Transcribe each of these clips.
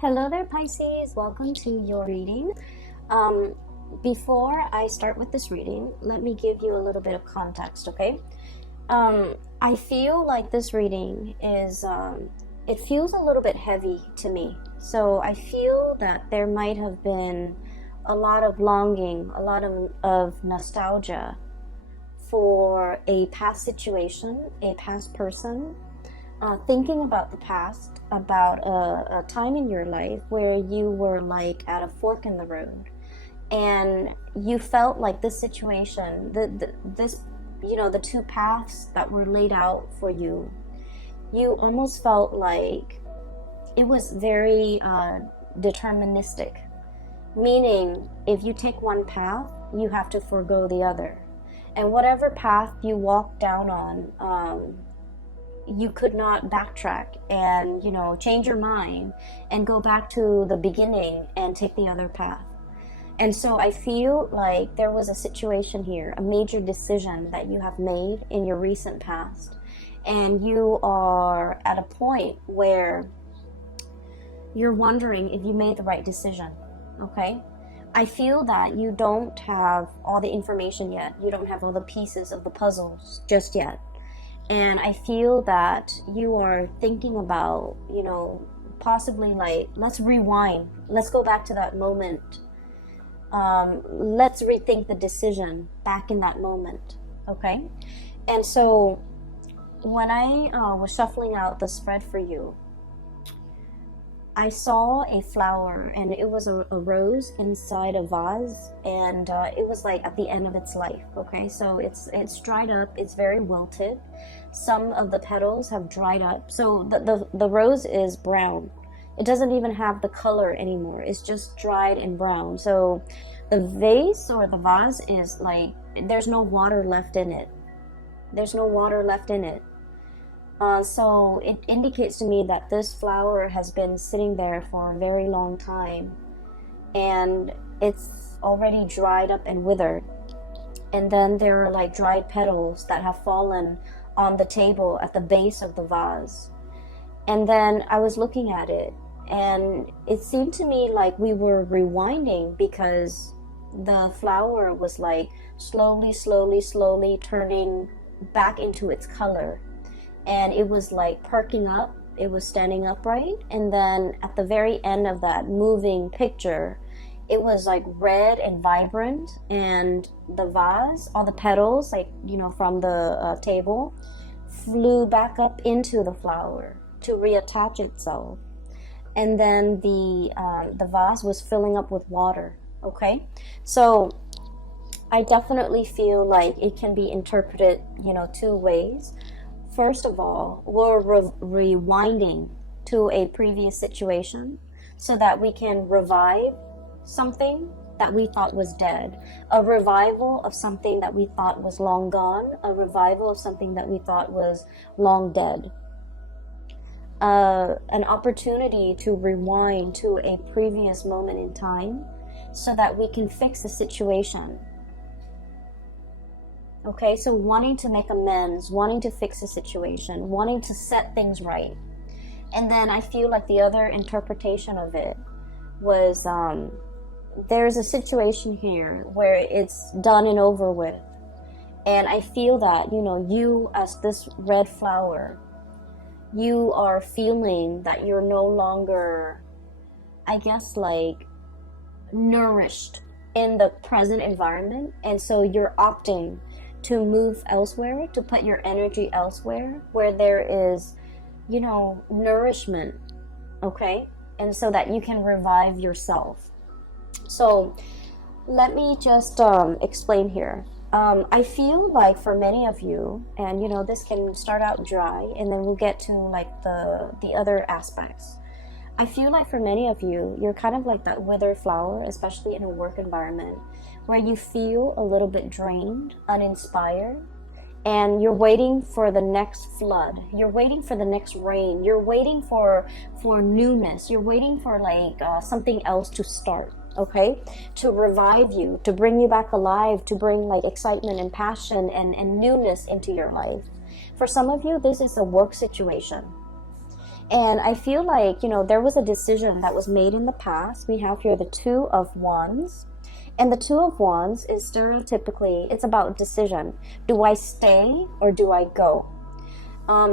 Hello there, Pisces. Welcome to your reading. Before I start with this reading, let me give you a little bit of context, okay? I feel like this reading is, it feels a little bit heavy to me. So I feel that there might have been a lot of longing, a lot of nostalgia for a past situation, a past person, thinking about the past, about a time in your life where you were like at a fork in the road, and you felt like this situation, the two paths that were laid out for you, you almost felt like it was very deterministic, meaning if you take one path, you have to forego the other, and whatever path you walk down on, you could not backtrack and change your mind and go back to the beginning and take the other path. And so I feel like there was a situation here, a major decision that you have made in your recent past, and you are at a point where you're wondering if you made the right decision. Okay, I feel that you don't have all the information yet. You don't have all the pieces of the puzzles just yet. And I feel that you are thinking about, possibly like, let's rewind. Let's go back to that moment. Let's rethink the decision back in that moment. Okay? And so when I was shuffling out the spread for you, I saw a flower, and it was a rose inside a vase, and it was like at the end of its life. Okay, so it's dried up, it's very wilted. Some of the petals have dried up, so the rose is brown. It doesn't even have the color anymore, it's just dried and brown. So the vase or the vase is like, there's no water left in it. So it indicates to me that this flower has been sitting there for a very long time, and it's already dried up and withered. And then there are like dried petals that have fallen on the table at the base of the vase. And then I was looking at it, and it seemed to me like we were rewinding, because the flower was like slowly turning back into its color. And it was like perking up, it was standing upright, and then at the very end of that moving picture, it was like red and vibrant, and the vase, all the petals, like, from the table, flew back up into the flower to reattach itself. And then the vase was filling up with water. Okay, so I definitely feel like it can be interpreted, two ways. First of all, we're rewinding to a previous situation so that we can revive something that we thought was dead, a revival of something that we thought was long gone, a revival of something that we thought was long dead. An opportunity to rewind to a previous moment in time so that we can fix the situation. Okay, so wanting to make amends, wanting to fix the situation, wanting to set things right. And then I feel like the other interpretation of it was, there's a situation here where it's done and over with. And I feel that, you as this red flower, you are feeling that you're no longer, I guess, like, nourished in the present environment. And so you're opting to move elsewhere, to put your energy elsewhere where there is, nourishment, okay? And so that you can revive yourself. So let me just explain here. I feel like for many of you, and this can start out dry, and then we'll get to like the other aspects. I feel like for many of you, you're kind of like that withered flower, especially in a work environment, where you feel a little bit drained, uninspired, and you're waiting for the next flood. You're waiting for the next rain. You're waiting for newness. You're waiting for like something else to start, okay? To revive you, to bring you back alive, to bring like excitement and passion and newness into your life. For some of you, this is a work situation. And I feel like, there was a decision that was made in the past. We have here the Two of Wands. And the Two of Wands is stereotypically, it's about decision. Do I stay or do I go?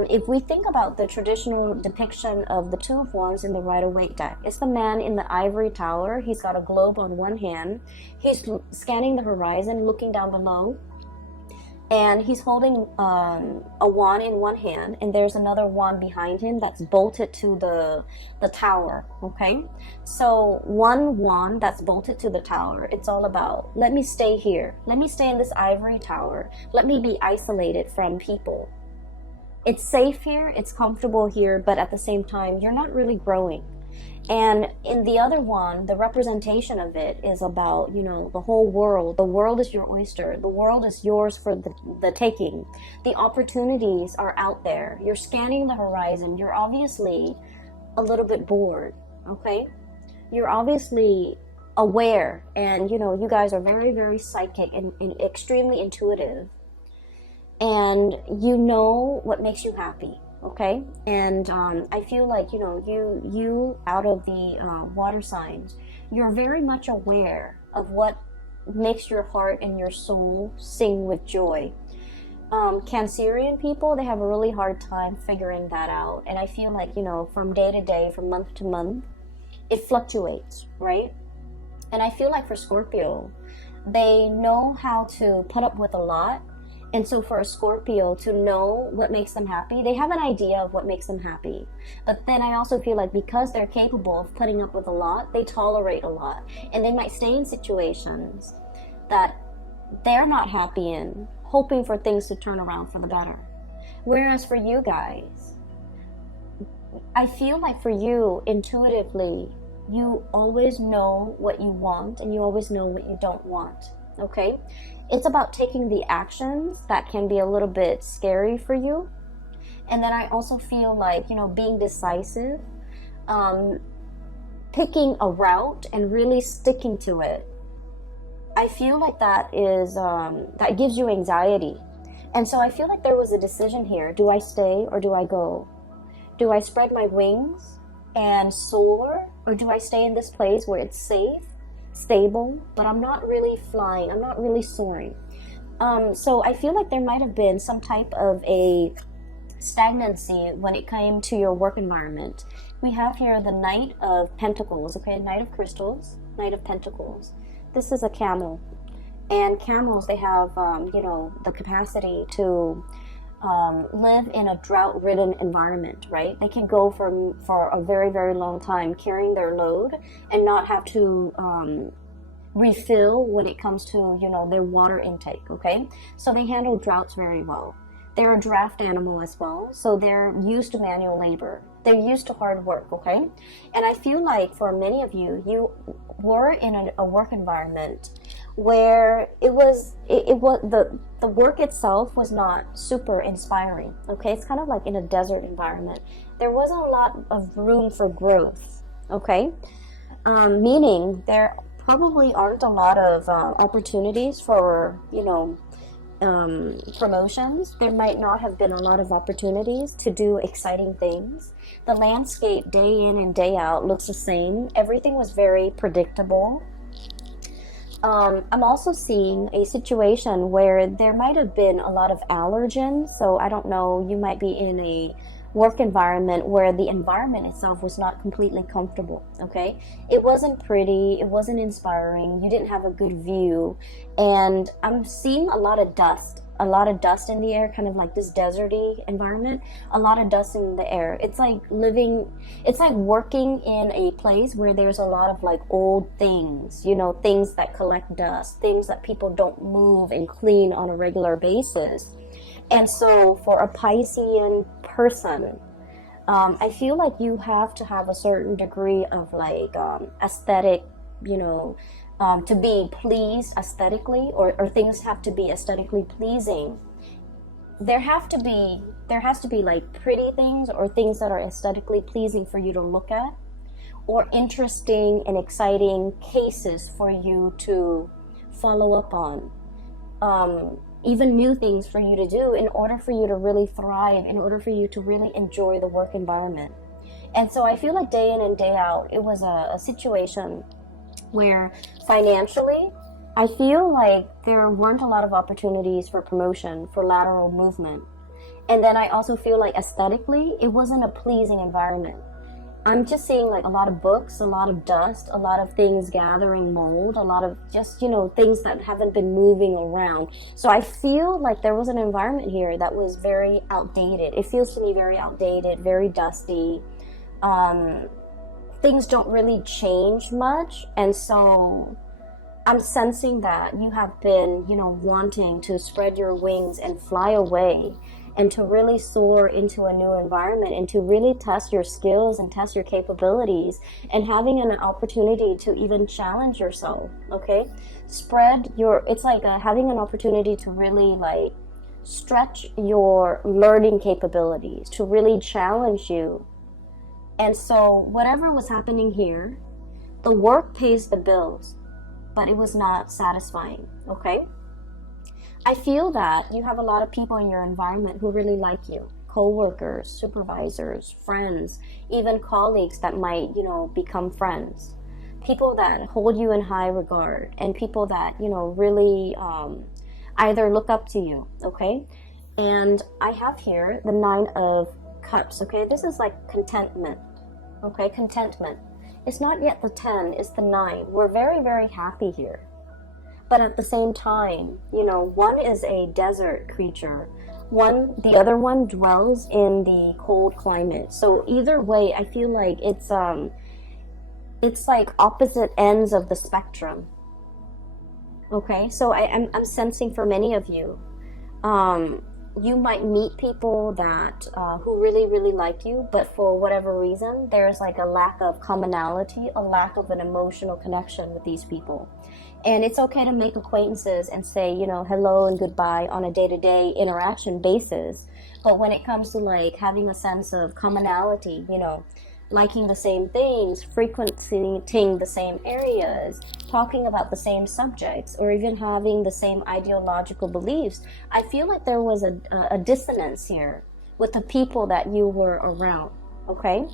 If we think about the traditional depiction of the Two of Wands in the Rider-Waite deck, it's the man in the ivory tower. He's got a globe on one hand. He's scanning the horizon, looking down below. And he's holding a wand in one hand, and there's another wand behind him that's bolted to the tower, okay? So one wand that's bolted to the tower, it's all about, let me stay here. Let me stay in this ivory tower. Let me be isolated from people. It's safe here, it's comfortable here, but at the same time, you're not really growing. And in the other one, the representation of it is about, the whole world. The world is your oyster. The world is yours for the taking. The opportunities are out there. You're scanning the horizon. You're obviously a little bit bored, okay? You're obviously aware, and, you guys are very, very psychic and extremely intuitive. And you know what makes you happy. Okay, and I feel like, you out of the water signs, you're very much aware of what makes your heart and your soul sing with joy. Cancerian people, they have a really hard time figuring that out. And I feel like, from day to day, from month to month, it fluctuates, right? And I feel like for Scorpio, they know how to put up with a lot. And so for a Scorpio to know what makes them happy, they have an idea of what makes them happy. But then I also feel like because they're capable of putting up with a lot, they tolerate a lot. And they might stay in situations that they're not happy in, hoping for things to turn around for the better. Whereas for you guys, I feel like for you, intuitively, you always know what you want and you always know what you don't want, okay? It's about taking the actions that can be a little bit scary for you. And then I also feel like, being decisive, picking a route and really sticking to it. I feel like that is, that gives you anxiety. And so I feel like there was a decision here. Do I stay or do I go? Do I spread my wings and soar? Or do I stay in this place where it's safe, stable, but I'm not really flying, I'm not really soaring. So I feel like there might have been some type of a stagnancy when it came to your work environment. We have here the Knight of Pentacles, okay, Knight of Crystals, Knight of Pentacles. This is a camel, and camels, they have, the capacity to live in a drought-ridden environment, right? They can go for a very, very long time carrying their load and not have to refill when it comes to, their water intake, okay? So they handle droughts very well. They're a draft animal as well, so they're used to manual labor. They're used to hard work, okay? And I feel like for many of you, you were in a work environment where it was the work itself was not super inspiring, okay? It's kind of like in a desert environment. There wasn't a lot of room for growth, okay? Meaning there probably aren't a lot of opportunities for, promotions. There might not have been a lot of opportunities to do exciting things. The landscape day in and day out looks the same. Everything was very predictable. I'm also seeing a situation where there might have been a lot of allergens. So I don't know, you might be in a work environment where the environment itself was not completely comfortable, okay? It wasn't pretty, it wasn't inspiring, you didn't have a good view, and I'm seeing a lot of dust in the air, kind of like this deserty environment, a lot of dust in the air. It's like working in a place where there's a lot of like old things, things that collect dust, things that people don't move and clean on a regular basis. And so for a Piscean person, I feel like you have to have a certain degree of like aesthetic, to be pleased aesthetically, or things have to be aesthetically pleasing. There has to be like pretty things or things that are aesthetically pleasing for you to look at, or interesting and exciting cases for you to follow up on. Even new things for you to do in order for you to really thrive, in order for you to really enjoy the work environment. And so I feel like day in and day out, it was a situation where financially, I feel like there weren't a lot of opportunities for promotion, for lateral movement. And then I also feel like aesthetically, it wasn't a pleasing environment. I'm just seeing like a lot of books, a lot of dust, a lot of things gathering mold, a lot of just, things that haven't been moving around. So I feel like there was an environment here that was very outdated. It feels to me very outdated, very dusty. Things don't really change much. And so I'm sensing that you have been, wanting to spread your wings and fly away and to really soar into a new environment and to really test your skills and test your capabilities and having an opportunity to even challenge yourself, okay? It's like having an opportunity to really like stretch your learning capabilities, to really challenge you. And so whatever was happening here, the work pays the bills, but it was not satisfying, okay? I feel that you have a lot of people in your environment who really like you. Co-workers, supervisors, friends, even colleagues that might, become friends. People that hold you in high regard and people that, really either look up to you, okay? And I have here the 9 of Cups, okay? This is like contentment, okay? Contentment. It's not yet the 10, it's the 9. We're very, very happy here. But at the same time, one is a desert creature. The other one dwells in the cold climate. So either way, I feel like it's like opposite ends of the spectrum. Okay, so I'm sensing for many of you, you might meet people that who really, really like you, but for whatever reason, there's like a lack of commonality, a lack of an emotional connection with these people. And it's okay to make acquaintances and say, hello and goodbye on a day-to-day interaction basis. But when it comes to like having a sense of commonality, liking the same things, frequenting the same areas, talking about the same subjects, or even having the same ideological beliefs, I feel like there was a dissonance here with the people that you were around, okay?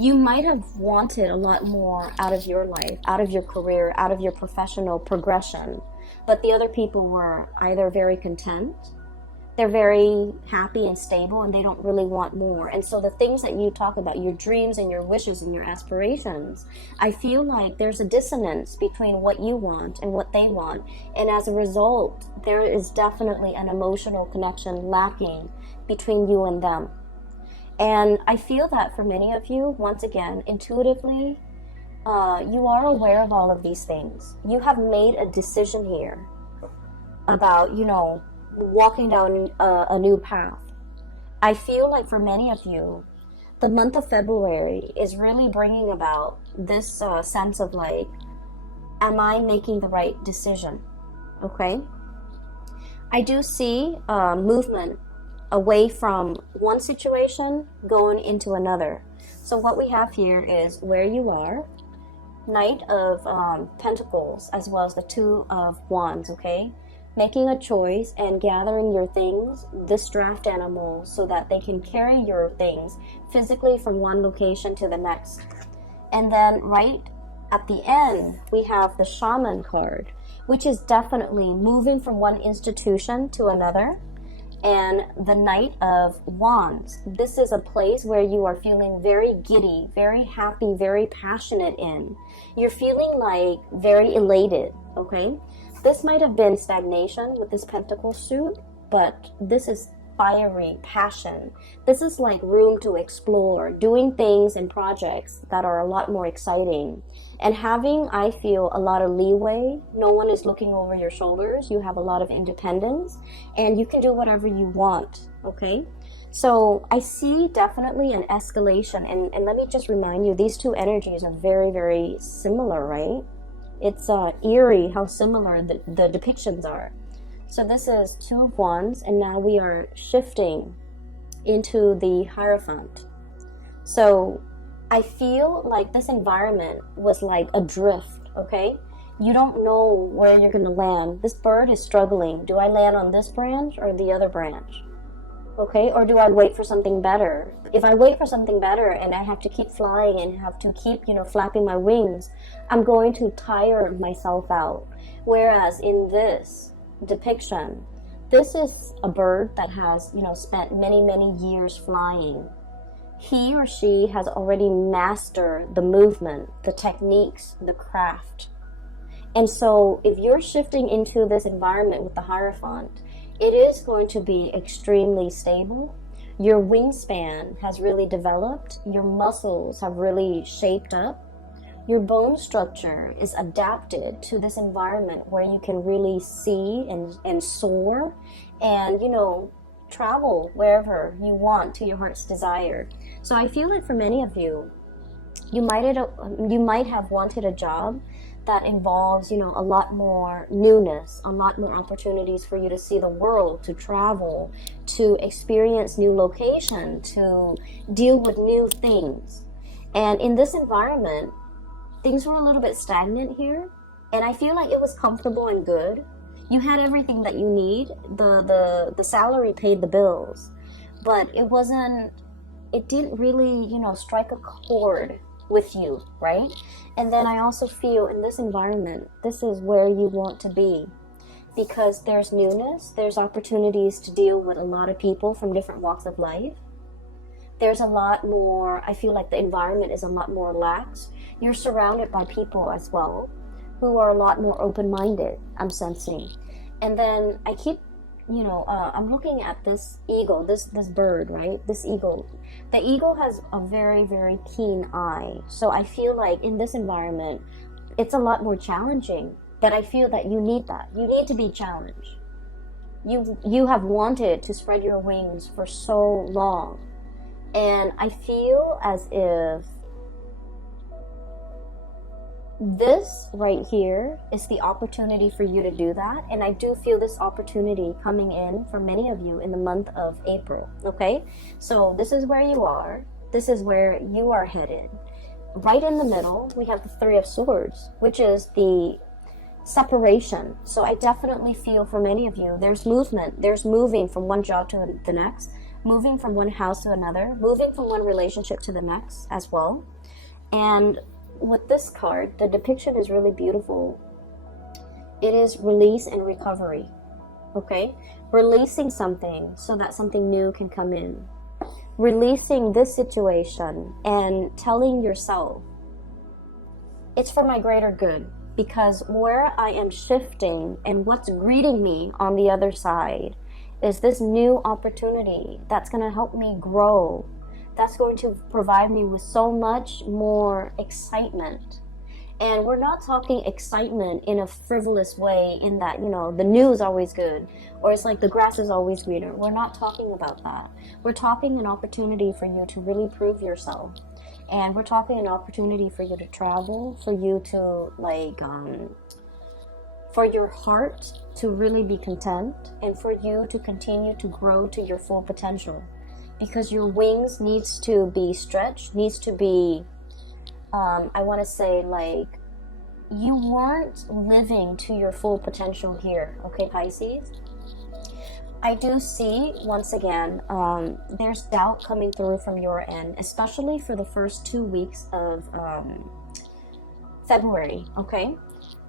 You might have wanted a lot more out of your life, out of your career, out of your professional progression, but the other people were either very content, they're very happy and stable, and they don't really want more. And so the things that you talk about, your dreams and your wishes and your aspirations, I feel like there's a dissonance between what you want and what they want. And as a result, there is definitely an emotional connection lacking between you and them. And I feel that for many of you, once again, intuitively, you are aware of all of these things. You have made a decision here about, walking down a new path. I feel like for many of you, the month of February is really bringing about this sense of like, am I making the right decision? Okay? I do see movement away from one situation going into another. So what we have here is where you are, Knight of Pentacles, as well as the 2 of Wands, okay? Making a choice and gathering your things, this draft animal, so that they can carry your things physically from one location to the next. And then right at the end, we have the Shaman card, which is definitely moving from one institution to another. And the Knight of Wands. This is a place where you are feeling very giddy, very happy, very passionate in. You're feeling like very elated, okay? This might have been stagnation with this pentacle suit, but this is fiery passion. This is like room to explore, doing things and projects that are a lot more exciting. And having, I feel, a lot of leeway. No one is looking over your shoulders. You have a lot of independence and you can do whatever you want, okay? So I see definitely an escalation. And let me just remind you, these two energies are very, very similar, right? It's eerie how similar the depictions are. So this is 2 of Wands, and now we are shifting into the Hierophant. So I feel like this environment was like adrift, okay? You don't know where you're going to land. This bird is struggling. Do I land on this branch or the other branch? Okay, or do I wait for something better? If I wait for something better and I have to keep flying and have to keep, flapping my wings, I'm going to tire myself out. Whereas in this depiction, this is a bird that has, spent many, many years flying. He or she has already mastered the movement, the techniques, the craft. And so if you're shifting into this environment with the Hierophant, it is going to be extremely stable. Your wingspan has really developed. Your muscles have really shaped up. Your bone structure is adapted to this environment where you can really see and soar and, travel wherever you want to your heart's desire. So I feel like for many of you, you might have wanted a job that involves, a lot more newness, a lot more opportunities for you to see the world, to travel, to experience new location, to deal with new things. And in this environment, things were a little bit stagnant here, and I feel like it was comfortable and good. You had everything that you need. The salary paid the bills, but it didn't really, strike a chord with you, right? And then I also feel in this environment, this is where you want to be, because there's newness, there's opportunities to deal with a lot of people from different walks of life. There's a lot more, I feel like the environment is a lot more lax. You're surrounded by people as well who are a lot more open-minded, I'm sensing. And then I keep, I'm looking at this eagle, this bird, right? This eagle. The eagle has a very, very keen eye. So I feel like in this environment, it's a lot more challenging. But I feel that you need that. You need to be challenged. You have wanted to spread your wings for so long. And I feel as if this right here is the opportunity for you to do that. And I do feel this opportunity coming in for many of you in the month of April. Okay, so this is where you are. This is where you are headed. Right in the middle, we have the Three of Swords, which is the separation. So I definitely feel for many of you, there's movement. There's moving from one job to the next, moving from one house to another, moving from one relationship to the next as well. And with this card, the depiction is really beautiful. It is release and recovery. Okay? Releasing something so that something new can come in. Releasing this situation and telling yourself, it's for my greater good, because where I am shifting and what's greeting me on the other side is this new opportunity that's going to help me grow. That's going to provide me with so much more excitement. And we're not talking excitement in a frivolous way in that, the news is always good, or it's like the grass is always greener. We're not talking about that. We're talking an opportunity for you to really prove yourself. And we're talking an opportunity for you to travel, for you to for your heart to really be content, and for you to continue to grow to your full potential. Because your wings needs to be stretched, needs to be, I want to say, like, you weren't living to your full potential here, okay, Pisces? I do see, once again, there's doubt coming through from your end, especially for the first 2 weeks of February, okay?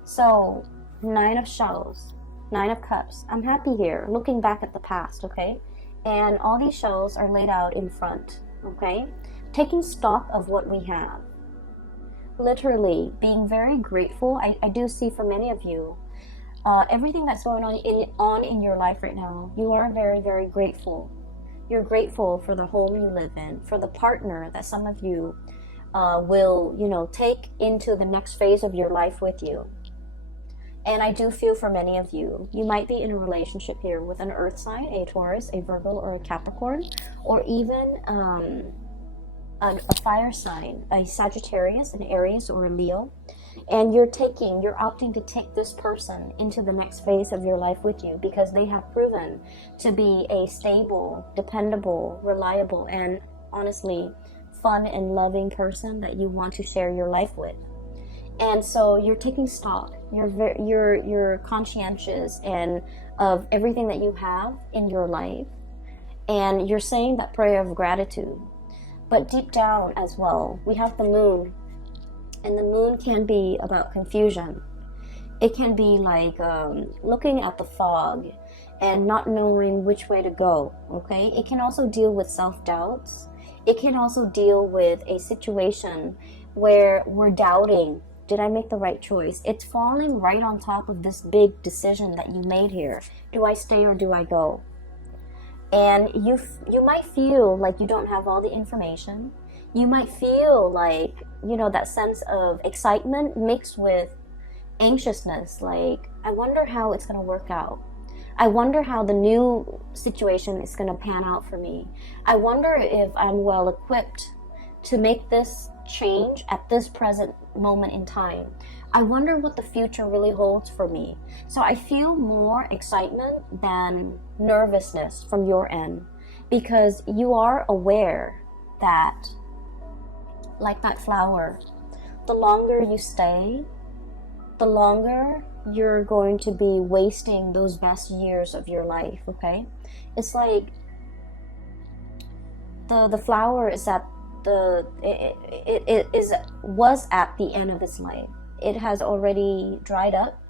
So, 9 of shells, 9 of cups. I'm happy here, looking back at the past, okay? And all these shells are laid out in front, okay? Taking stock of what we have. Literally being very grateful. I do see for many of you, everything that's going on in your life right now, you are very, very grateful. You're grateful for the home you live in, for the partner that some of you will, take into the next phase of your life with you. And I do feel for many of you, you might be in a relationship here with an earth sign, a Taurus, a Virgo, or a Capricorn, or even a fire sign, a Sagittarius, an Aries, or a Leo. And you're opting to take this person into the next phase of your life with you, because they have proven to be a stable, dependable, reliable, and honestly fun and loving person that you want to share your life with. And so you're taking stock, you're conscientious and of everything that you have in your life. And you're saying that prayer of gratitude. But deep down as well, we have the moon. And the moon can be about confusion. It can be like looking at the fog and not knowing which way to go, okay? It can also deal with self-doubts. It can also deal with a situation where we're doubting, did I make the right choice? It's falling right on top of this big decision that you made here. Do I stay or do I go? And you might feel like you don't have all the information. You might feel like, you know, that sense of excitement mixed with anxiousness. Like, I wonder how it's going to work out. I wonder how the new situation is going to pan out for me. I wonder if I'm well equipped to make this change at this present moment in time. I wonder what the future really holds for me. So I feel more excitement than nervousness from your end, because you are aware that, like that flower, the longer you stay, the longer you're going to be wasting those best years of your life, okay? It's like the flower is at was at the end of its life. It has already dried up.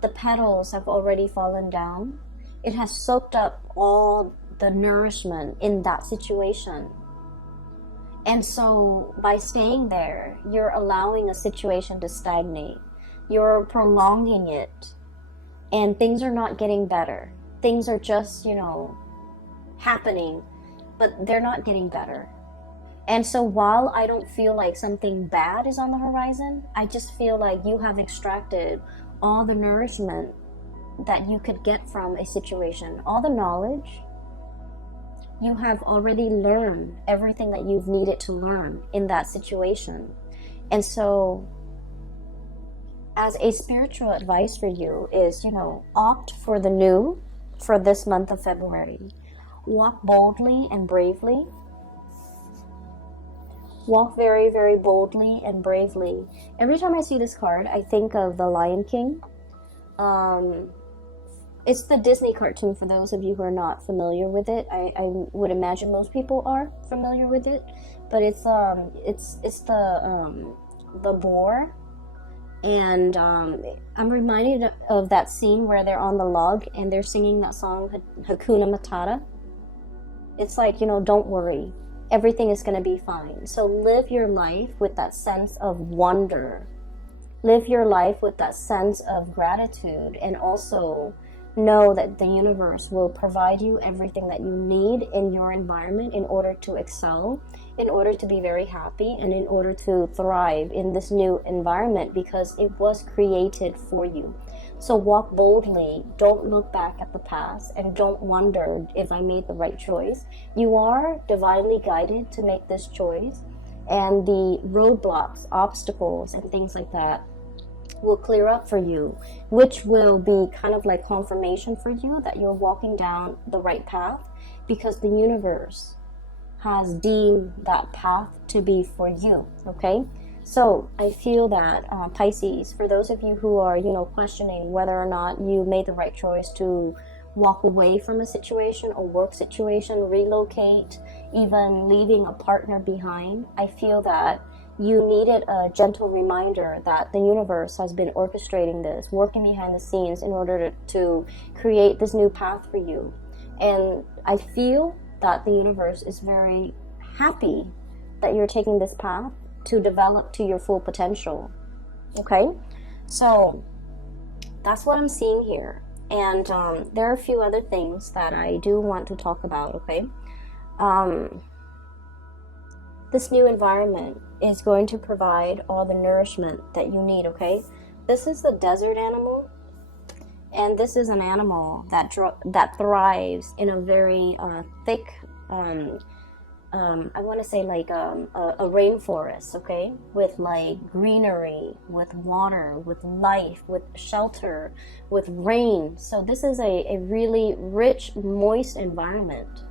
The petals have already fallen down. It has soaked up all the nourishment in that situation. And so by staying there, you're allowing a situation to stagnate. You're prolonging it. And things are not getting better. Things are just, you know, happening, but they're not getting better. And so while I don't feel like something bad is on the horizon, I just feel like you have extracted all the nourishment that you could get from a situation, all the knowledge. You have already learned everything that you've needed to learn in that situation. And so as a spiritual advice for you is, you know, opt for the new for this month of February. Walk boldly and bravely. Walk very, very boldly and bravely. Every time I see this card, I think of the Lion King. It's the Disney cartoon for those of you who are not familiar with it. I would imagine most people are familiar with it. But it's the boar. And I'm reminded of that scene where they're on the log and they're singing that song, Hakuna Matata. It's like, you know, don't worry. Everything is going to be fine. So live your life with that sense of wonder. Live your life with that sense of gratitude, and also know that the universe will provide you everything that you need in your environment in order to excel, in order to be very happy, and in order to thrive in this new environment, because it was created for you. So walk boldly. Don't look back at the past and don't wonder if I made the right choice. You are divinely guided to make this choice, and the roadblocks, obstacles, and things like that will clear up for you, which will be kind of like confirmation for you that you're walking down the right path, because the universe has deemed that path to be for you, okay? So I feel that Pisces, for those of you who are, you know, questioning whether or not you made the right choice to walk away from a situation or work situation, relocate, even leaving a partner behind, I feel that you needed a gentle reminder that the universe has been orchestrating this, working behind the scenes in order to create this new path for you. And I feel that the universe is very happy that you're taking this path to develop to your full potential. Okay? So that's what I'm seeing here. And there are a few other things that I do want to talk about, okay? This new environment is going to provide all the nourishment that you need, okay? This is the desert animal, and this is an animal that thrives in a very thick, I want to say like a rainforest, okay? With like greenery, with water, with life, with shelter, with rain. So this is a really rich, moist environment.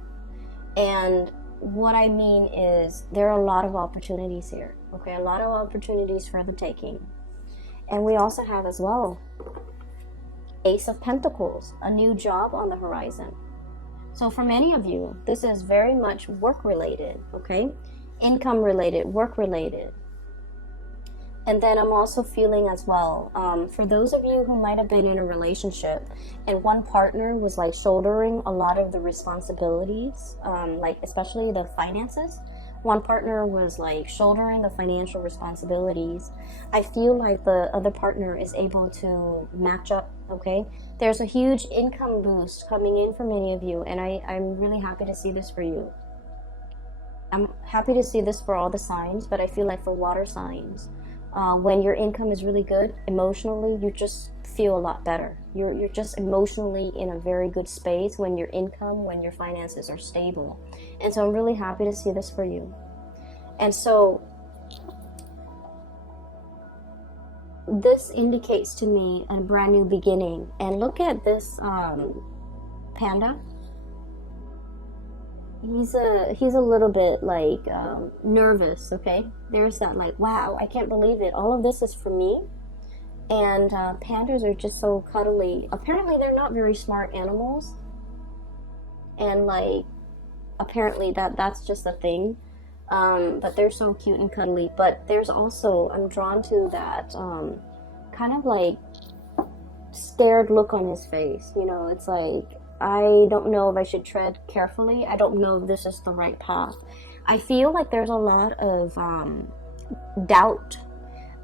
And what I mean is there are a lot of opportunities here, okay? A lot of opportunities for the taking. And we also have as well Ace of Pentacles, a new job on the horizon. So for many of you, this is very much work related, okay? Income related, work related. And then I'm also feeling as well, for those of you who might have been in a relationship and one partner was like shouldering a lot of the responsibilities, like especially the finances, one partner was like shouldering the financial responsibilities. I feel like the other partner is able to match up, okay? There's a huge income boost coming in for many of you, and I'm really happy to see this for you. I'm happy to see this for all the signs, but I feel like for water signs, when your income is really good, emotionally, you just feel a lot better. You're just emotionally in a very good space when your income, when your finances are stable. And so I'm really happy to see this for you. And so this indicates to me a brand new beginning. And look at this panda. He's a little bit like nervous, okay? There's that like, wow, I can't believe it. All of this is for me. And pandas are just so cuddly. Apparently they're not very smart animals. And like, apparently that's just a thing. But they're so cute and cuddly. But there's also, I'm drawn to that kind of like scared look on his face. You know, it's like, I don't know if I should tread carefully. I don't know if this is the right path. I feel like there's a lot of doubt.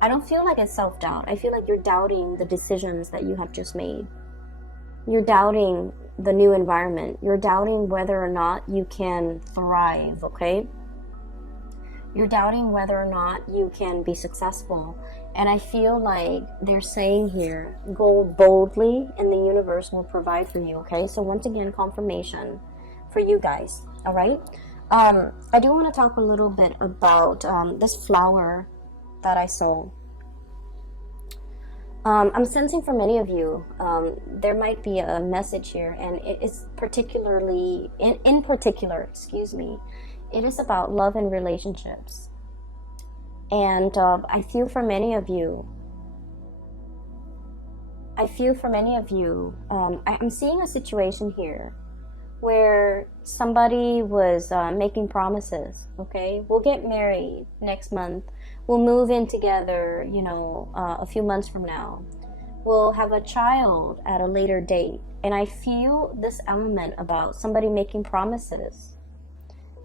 I don't feel like it's self-doubt. I feel like you're doubting the decisions that you have just made. You're doubting the new environment. You're doubting whether or not you can thrive, okay? You're doubting whether or not you can be successful. And I feel like they're saying here, go boldly and the universe will provide for you, okay? So once again, confirmation for you guys, all right? I do want to talk a little bit about this flower that I saw. I'm sensing for many of you, there might be a message here, and it is particularly, in particular, excuse me, it is about love and relationships. And I feel for many of you, I'm seeing a situation here where somebody was making promises, okay? We'll get married next month. We'll move in together, you know, a few months from now. We'll have a child at a later date. And I feel this element about somebody making promises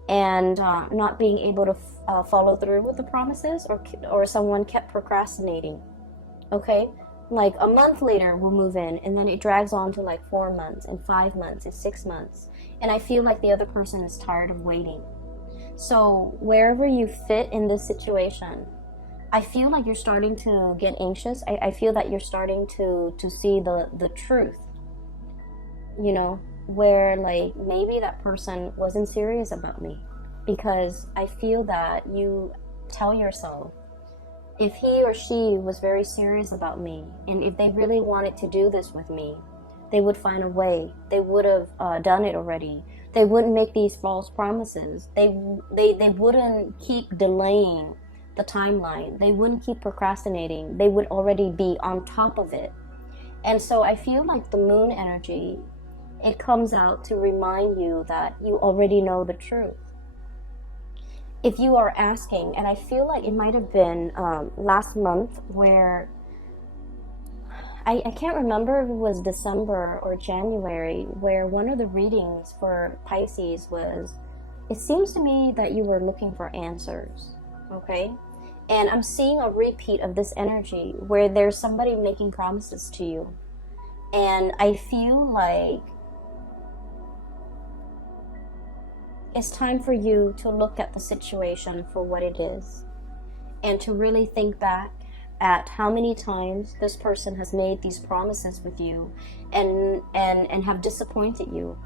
and not being able to follow through with the promises, or someone kept procrastinating, okay? Like a month later we'll move in, and then it drags on to like 4 months and 5 months and 6 months, and I feel like the other person is tired of waiting. So wherever you fit in this situation, I feel like you're starting to get anxious. I feel that you're starting to see the truth, you know, where like maybe that person wasn't serious about me, because I feel that you tell yourself, if he or she was very serious about me, and if they really wanted to do this with me, they would find a way. They would have done it already. They wouldn't make these false promises. They wouldn't keep delaying the timeline. They wouldn't keep procrastinating. They would already be on top of it. And so I feel like the moon energy, it comes out to remind you that you already know the truth. If you are asking, and I feel like it might have been last month, where I can't remember if it was December or January, where one of the readings for Pisces was, it seems to me that you were looking for answers, okay? And I'm seeing a repeat of this energy where there's somebody making promises to you. And I feel like it's time for you to look at the situation for what it is, and to really think back at how many times this person has made these promises with you and have disappointed you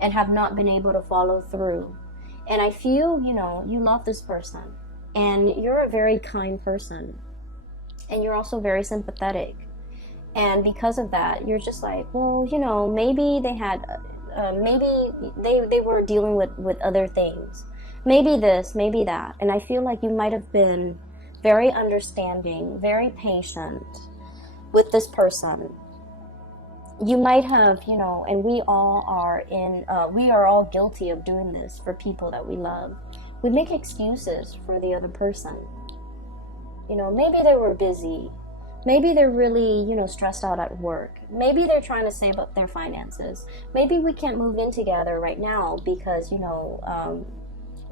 and have not been able to follow through. And I feel, you know, you love this person, and you're a very kind person, and you're also very sympathetic. And because of that, you're just like, well, you know, maybe they had maybe they were dealing with other things, maybe this, maybe that. And I feel like you might have been very understanding, very patient with this person, you might have, and we are all guilty of doing this for people that we love. We make excuses for the other person. Maybe they were busy. Maybe they're really, stressed out at work. Maybe they're trying to save up their finances. Maybe we can't move in together right now because,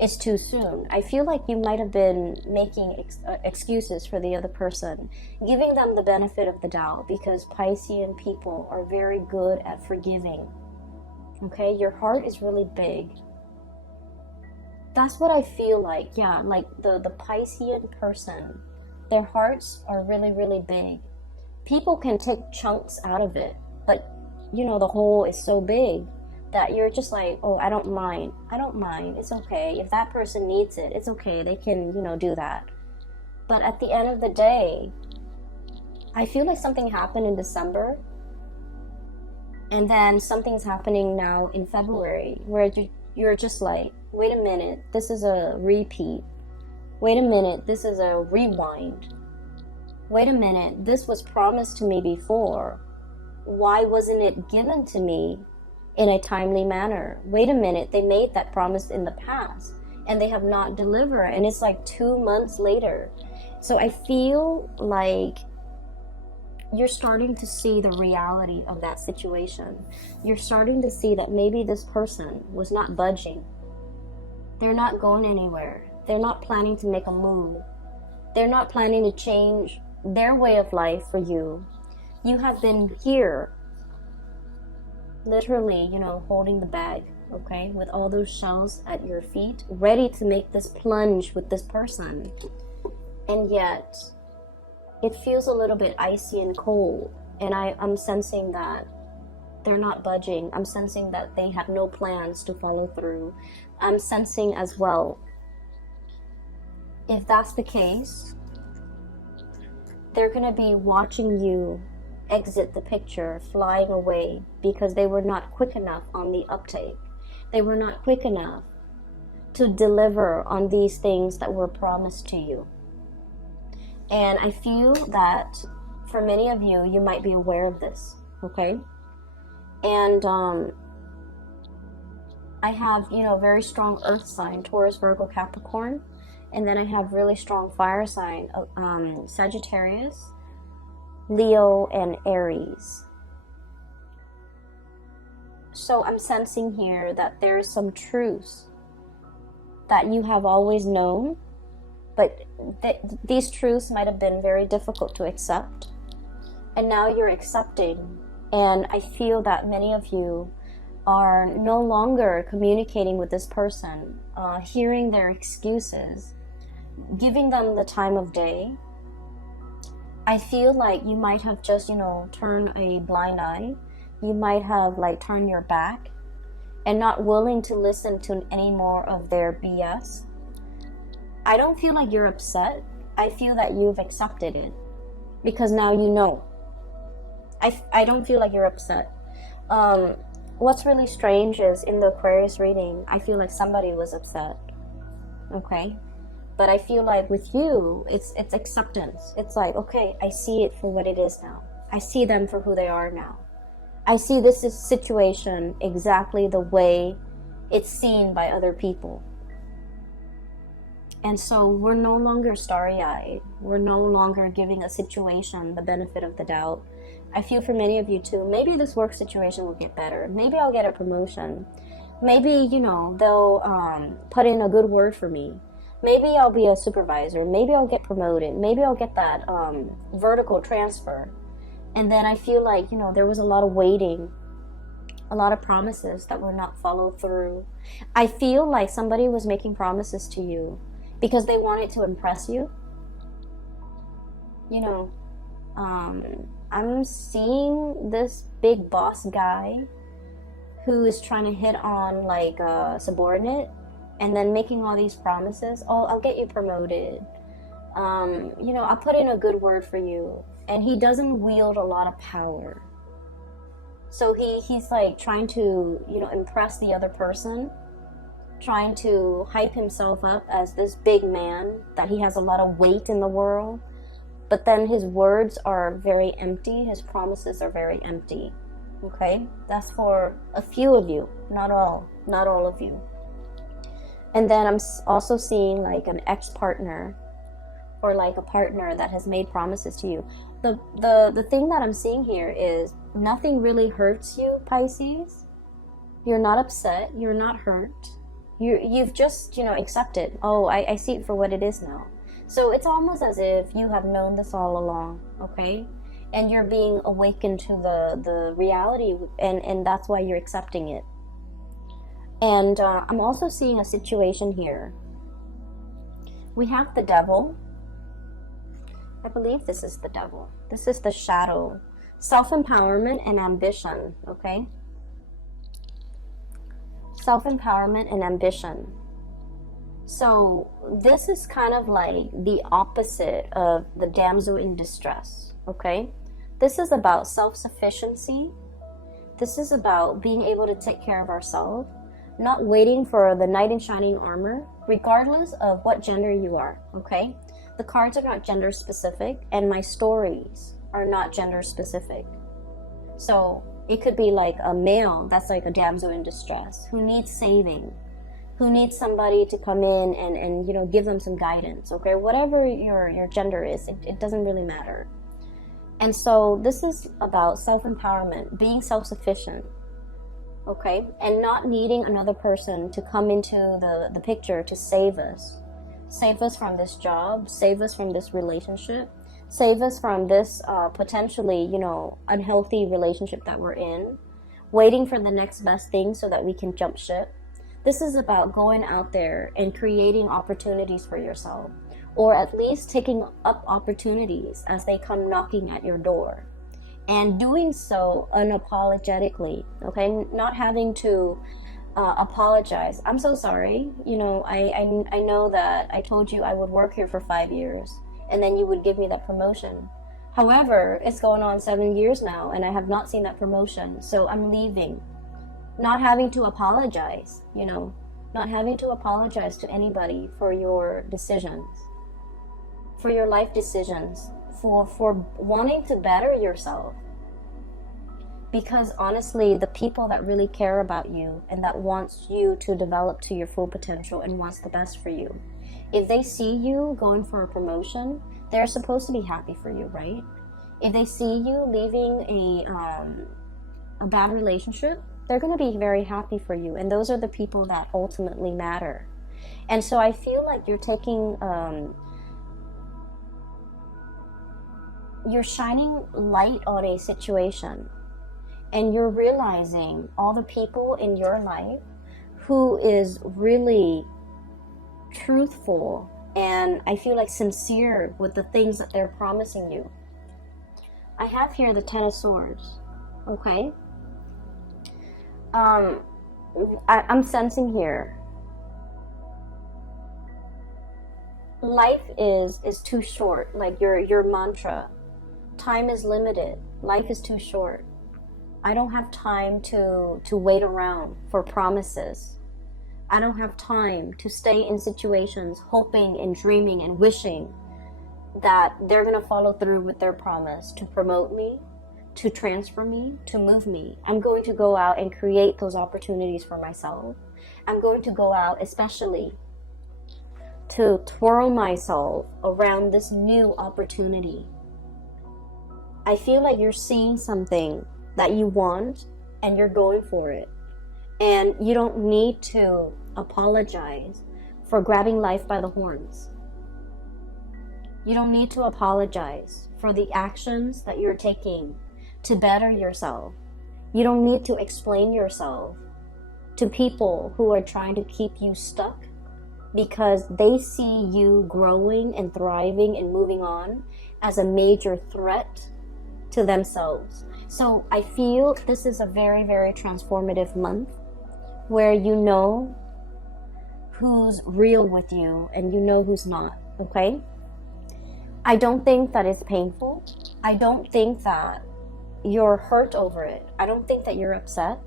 it's too soon. I feel like you might have been making excuses for the other person, giving them the benefit of the doubt, because Piscean people are very good at forgiving. Okay, your heart is really big. That's what I feel like. Yeah, like the Piscean person, their hearts are really, really big. People can take chunks out of it, but the hole is so big that you're just like, oh, I don't mind. It's okay. If that person needs it, it's okay. They can, do that. But at the end of the day, I feel like something happened in December, and then something's happening now in February, where you're just like, wait a minute, this is a repeat. Wait a minute, this is a rewind. Wait a minute, this was promised to me before. Why wasn't it given to me in a timely manner? Wait a minute, they made that promise in the past and they have not delivered, and it's like 2 months later. So I feel like you're starting to see the reality of that situation. You're starting to see that maybe this person was not budging. They're not going anywhere. They're not planning to make a move. They're not planning to change their way of life for you. You have been here, literally, holding the bag, okay, with all those shells at your feet, ready to make this plunge with this person. And yet, it feels a little bit icy and cold. And I'm sensing that they're not budging. I'm sensing that they have no plans to follow through. I'm sensing as well, if that's the case, they're going to be watching you exit the picture, flying away, because they were not quick enough on the uptake. They were not quick enough to deliver on these things that were promised to you. And I feel that for many of you, you might be aware of this, okay? And I have, very strong earth sign, Taurus, Virgo, Capricorn. And then I have really strong fire sign, Sagittarius, Leo, and Aries. So I'm sensing here that there's some truths that you have always known, but these truths might have been very difficult to accept. And now you're accepting. And I feel that many of you are no longer communicating with this person, hearing their excuses, giving them the time of day. I feel like you might have just, turned a blind eye. You might have turned your back and not willing to listen to any more of their BS. I don't feel like you're upset. I feel that you've accepted it because now you know. I don't feel like you're upset. What's really strange is in the Aquarius reading, I feel like somebody was upset. Okay? But I feel like with you, it's acceptance. It's like, okay, I see it for what it is now. I see them for who they are now. I see this situation exactly the way it's seen by other people. And so we're no longer starry-eyed. We're no longer giving a situation the benefit of the doubt. I feel for many of you too, maybe this work situation will get better. Maybe I'll get a promotion. Maybe, they'll put in a good word for me. Maybe I'll be a supervisor. Maybe I'll get promoted. Maybe I'll get that vertical transfer. And then I feel like, there was a lot of waiting, a lot of promises that were not followed through. I feel like somebody was making promises to you because they wanted to impress you. I'm seeing this big boss guy who is trying to hit on a subordinate and then making all these promises. Oh, I'll get you promoted. I'll put in a good word for you. And he doesn't wield a lot of power. So he's trying to, impress the other person, trying to hype himself up as this big man, that he has a lot of weight in the world. But then his words are very empty. His promises are very empty. Okay, that's for a few of you, not all of you. And then I'm also seeing like an ex-partner, or like a partner that has made promises to you. The thing that I'm seeing here is nothing really hurts you, Pisces. You're not upset, you're not hurt. You've just, accepted. Oh, I see it for what it is now. So it's almost as if you have known this all along, okay? And you're being awakened to the reality, and that's why you're accepting it. And I'm also seeing a situation here. We have the devil. I believe this is the devil. This is the shadow. Self-empowerment and ambition, okay? Self-empowerment and ambition. So this is kind of like the opposite of the damsel in distress, okay? This is about self-sufficiency. This is about being able to take care of ourselves, not waiting for the knight in shining armor, regardless of what gender you are, okay? The cards are not gender specific, and my stories are not gender specific. So it could be like a male that's like a damsel in distress who needs saving, who needs somebody to come in and give them some guidance, okay? Whatever your gender is, it doesn't really matter. And so this is about self-empowerment, being self-sufficient, okay? And not needing another person to come into the picture to save us. Save us from this job, save us from this relationship, save us from this potentially, unhealthy relationship that we're in, waiting for the next best thing so that we can jump ship. This is about going out there and creating opportunities for yourself, or at least taking up opportunities as they come knocking at your door, and doing so unapologetically, okay? Not having to apologize. I'm so sorry. I know that I told you I would work here for 5 years and then you would give me that promotion. However, it's going on 7 years now and I have not seen that promotion, so I'm leaving. Not having to apologize, not having to apologize to anybody for your decisions, for your life decisions, for wanting to better yourself. Because honestly, the people that really care about you and that wants you to develop to your full potential and wants the best for you, if they see you going for a promotion, they're supposed to be happy for you, right? If they see you leaving a bad relationship, they're going to be very happy for you. And those are the people that ultimately matter. And so I feel like you're taking, you're shining light on a situation. And you're realizing all the people in your life who is really truthful and I feel like sincere with the things that they're promising you. I have here the Ten of Swords, okay? I'm sensing here, life is too short, like your mantra. Time is limited. Life is too short. I don't have time to wait around for promises. I don't have time to stay in situations hoping and dreaming and wishing that they're going to follow through with their promise to promote me, to transfer me, to move me. I'm going to go out and create those opportunities for myself. I'm going to go out especially to twirl myself around this new opportunity. I feel like you're seeing something that you want and you're going for it. And you don't need to apologize for grabbing life by the horns. You don't need to apologize for the actions that you're taking to better yourself. You don't need to explain yourself to people who are trying to keep you stuck because they see you growing and thriving and moving on as a major threat to themselves. So I feel this is a very, very transformative month where you know who's real with you and you know who's not, okay? I don't think that it's painful. I don't think that you're hurt over it. I don't think that you're upset.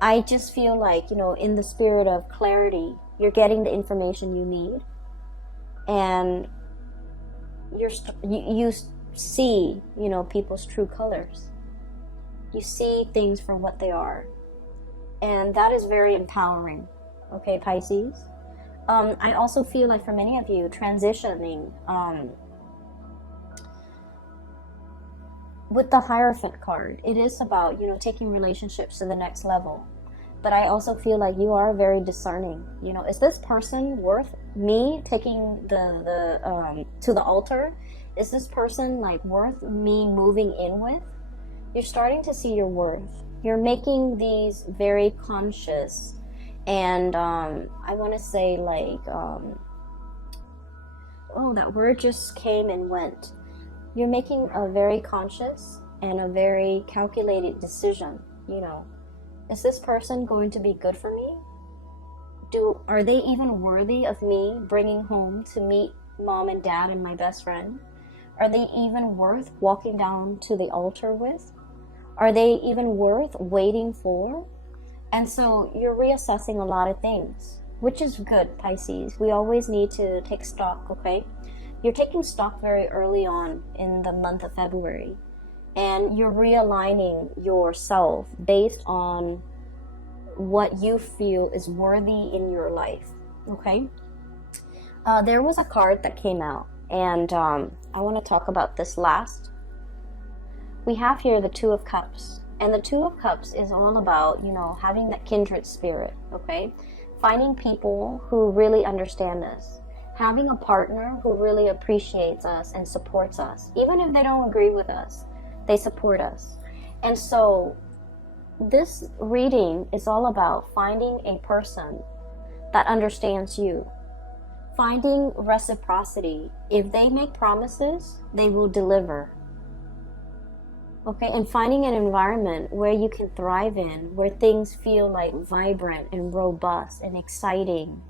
I just feel like, in the spirit of clarity, you're getting the information you need and you see, people's true colors. You see things for what they are. And that is very empowering. Okay, Pisces. I also feel like for many of you, transitioning with the Hierophant card, it is about, you know, taking relationships to the next level. But I also feel like you are very discerning. You know, is this person worth me taking to the altar? Is this person like worth me moving in with? You're starting to see your worth. You're making these very conscious and I want to say like oh, that word just came and went. You're making a very conscious and a very calculated decision. You know, is this person going to be good for me? Are they even worthy of me bringing home to meet mom and dad and my best friend? Are they even worth walking down to the altar with? Are they even worth waiting for? And so you're reassessing a lot of things, which is good, Pisces. We always need to take stock, okay? You're taking stock very early on in the month of February, and you're realigning yourself based on what you feel is worthy in your life, okay? There was a card that came out, and I want to talk about this last. We have here the Two of Cups. And the Two of Cups is all about, you know, having that kindred spirit, okay? Finding people who really understand us. Having a partner who really appreciates us and supports us. Even if they don't agree with us, they support us. And so this reading is all about finding a person that understands you. Finding reciprocity. If they make promises, they will deliver. Okay, and finding an environment where you can thrive in, where things feel like vibrant and robust and exciting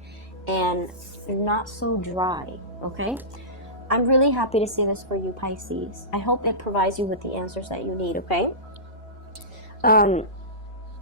and not so dry, okay? I'm really happy to see this for you, Pisces. I hope it provides you with the answers that you need, okay?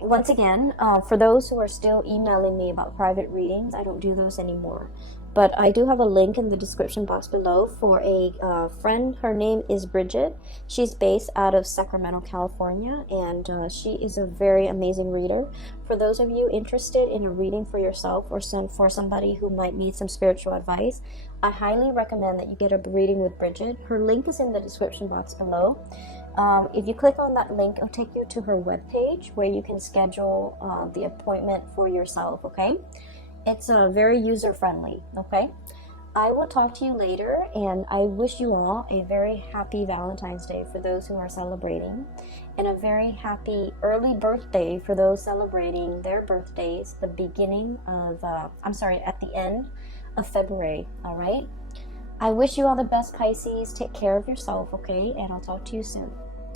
Once again, for those who are still emailing me about private readings, I don't do those anymore. But I do have a link in the description box below for a friend. Her name is Bridget. She's based out of Sacramento, California, and she is a very amazing reader. For those of you interested in a reading for yourself or for somebody who might need some spiritual advice, I highly recommend that you get a reading with Bridget. Her link is in the description box below. If you click on that link, it'll take you to her webpage where you can schedule the appointment for yourself, okay? It's very user-friendly, okay? I will talk to you later, and I wish you all a very happy Valentine's Day for those who are celebrating, and a very happy early birthday for those celebrating their birthdays at the end of February, all right? I wish you all the best, Pisces. Take care of yourself, okay? And I'll talk to you soon.